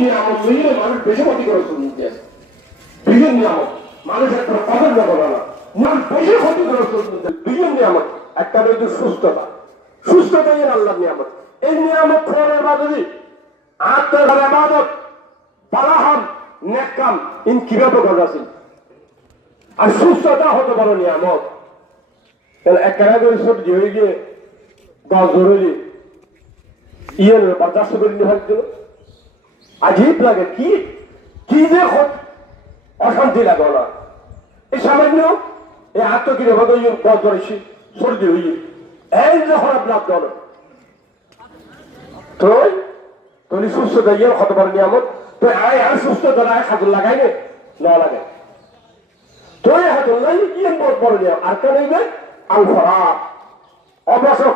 নিয়ামত লইলে মানুষ বেশি ক্ষতি করে শুনতে দুইজন নিয়ামত মানুষ একটা কদর ব্যবহার না মানুষ বেশি ক্ষতি করে শুনতে দুইজন নিয়ামত একটা রয়েছে সুস্থতা সুস্থতাই আল্লাহ নিয়ামত এই নিয়ামত খাওয়ানোর বাদে আত্মার ইবাদত পালাহাম নেকাম ইন কিভাবে করাছেন আর সুস্থতা হতে পারো নিয়ামত তাহলে একটা করে সবজি হয়ে গিয়ে গাজর হয়ে ইয়ের বরদাস্ত করে নিয়ে হয়েছিল আজীব লাগে কি কি যে অশান্তি লাগে না এই সামান্য এই আত্মক্রিয়া ভাবে গাজর এসে সর্দি হয়ে এই যে খারাপ লাভ দেওয়া তো তুমি সুস্থতা ইয়ে হতে পারো নিয়ামত তো আয় আর সুস্থতা আয় খাজুর লাগাই না লাগে তো হাতুল্লাহ ইয়ে বড় নিয়াম আর কেন আল ফরা অবসর